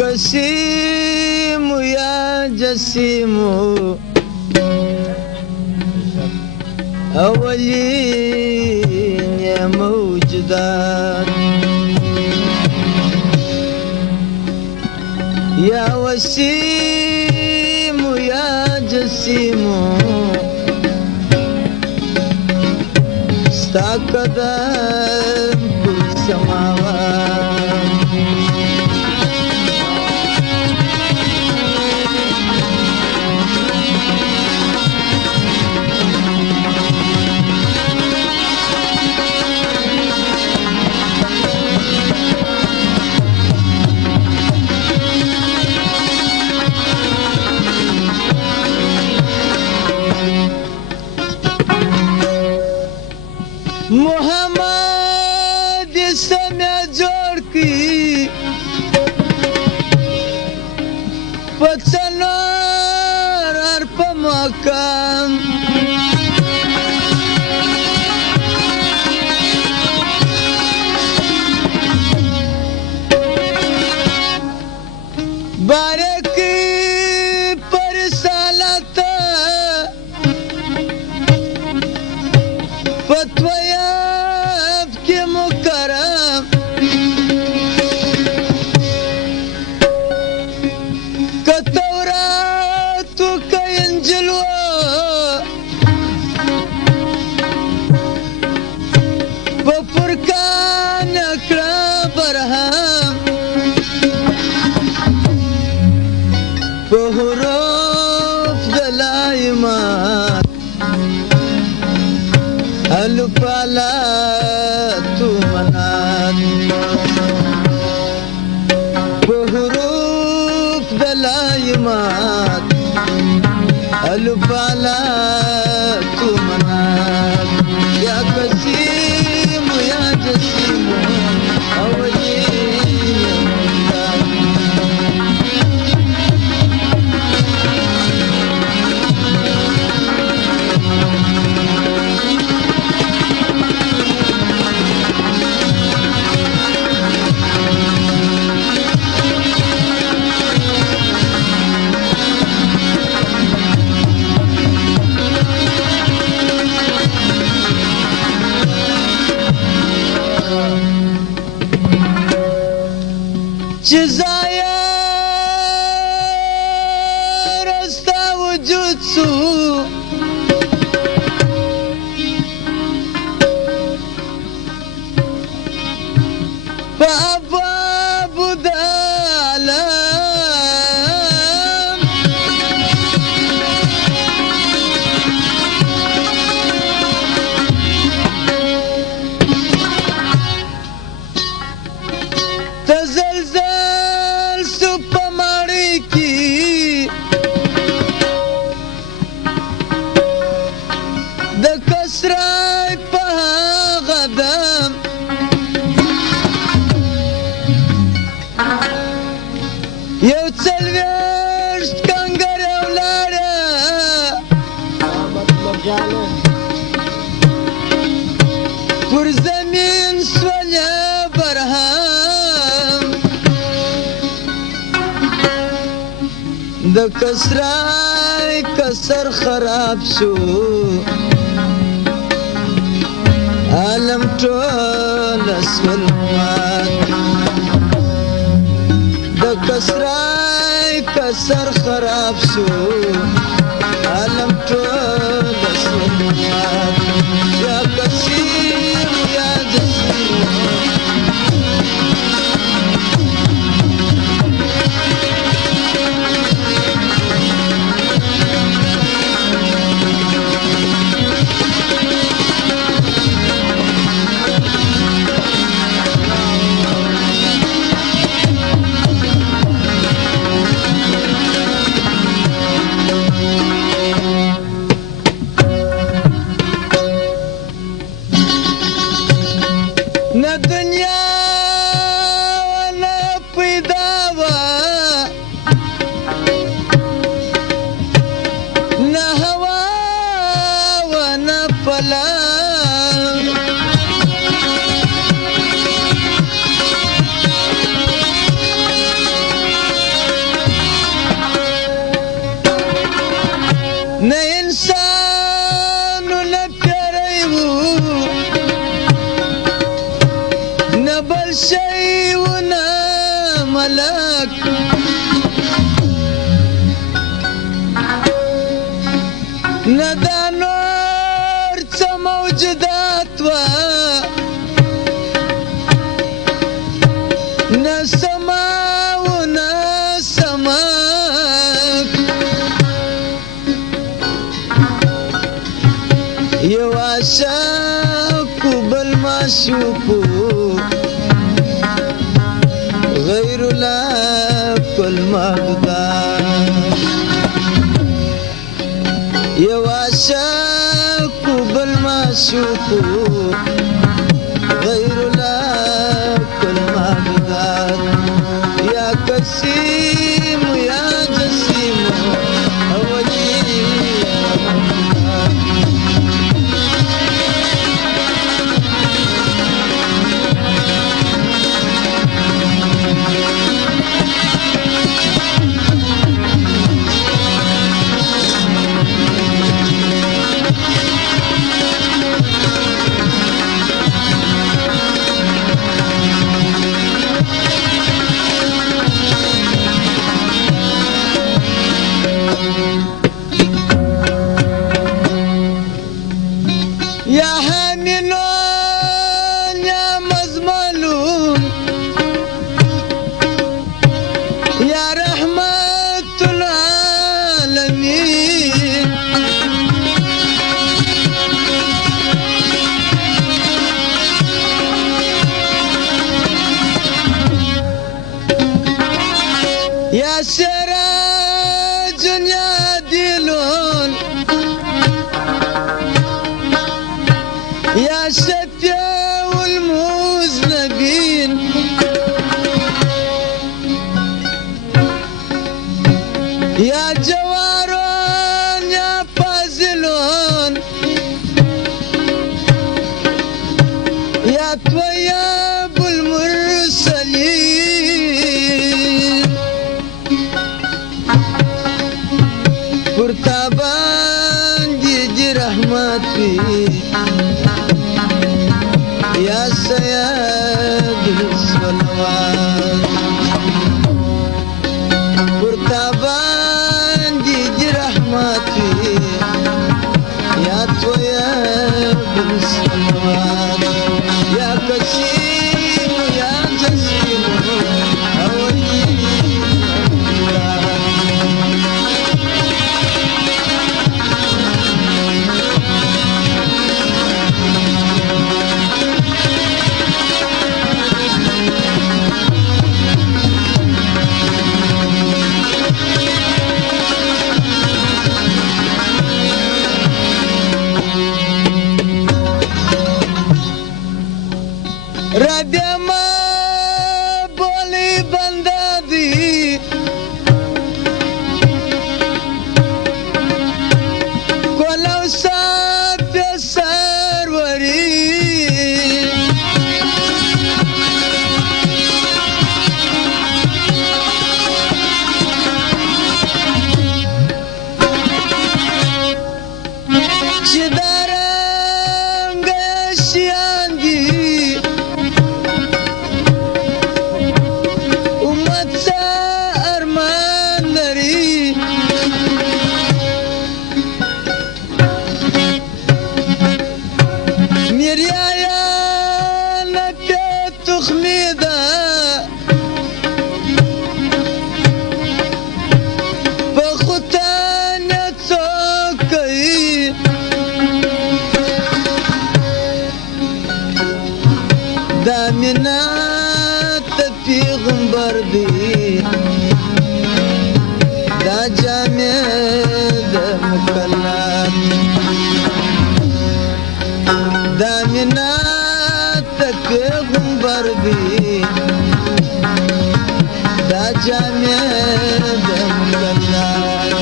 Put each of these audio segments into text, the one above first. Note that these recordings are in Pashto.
قسيم يا جسيم أولين يا موجودات يا وسيم يا جسيم استعقدت كل سماوات محمد سمع جوړکی پڅنور هر په مقام بارکی پر سالت فتویا الفلا تمنات بحروف دلايمات الفلا تمنات يا قسيم يا جسيم جزاير استا وجود سو فأبواب العالم تزلزل سوپماړي کی د کسرای په غدم یو څلوېښت کنګرې ولاړه پر زمین سولې برهم د کسرای کسر خراب شو عالم ټول اسول مات د کسرای کسر خراب شو عالم ټول اسول مات یا قسیم یا جسیم ملك ندى نور موجودات نسما ونسمك يواشاك بالمشوق غير لك المعبودات يواشاك بالمشوق غير لك المعبودات يا كسيم يا جسيم أولي يا حنين يا مزملون يا رحمة العالمين يا سراج يا ديلون يا شفيع والمذنبين يا جوارون يا فازلون يا طيب المرسلين برتابان جيجي رحمتي يا سيد الصلوات برتابان جيجي رحمتي يا طيب الصلوات يا كسيم يا جسيم أولي Radya ma boli banda di Kalau satya sarwari Cidaranga siandi دامنات في غنبر بي دا جامد مكلات دامنات في غنبر بي دا جامد مكلات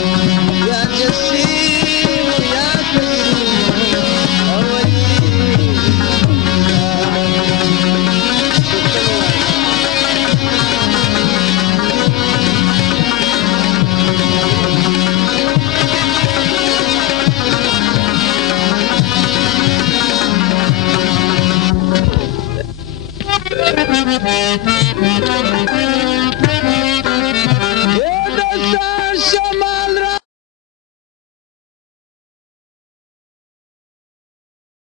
يا جسيم يا كسيم أولي Thank you.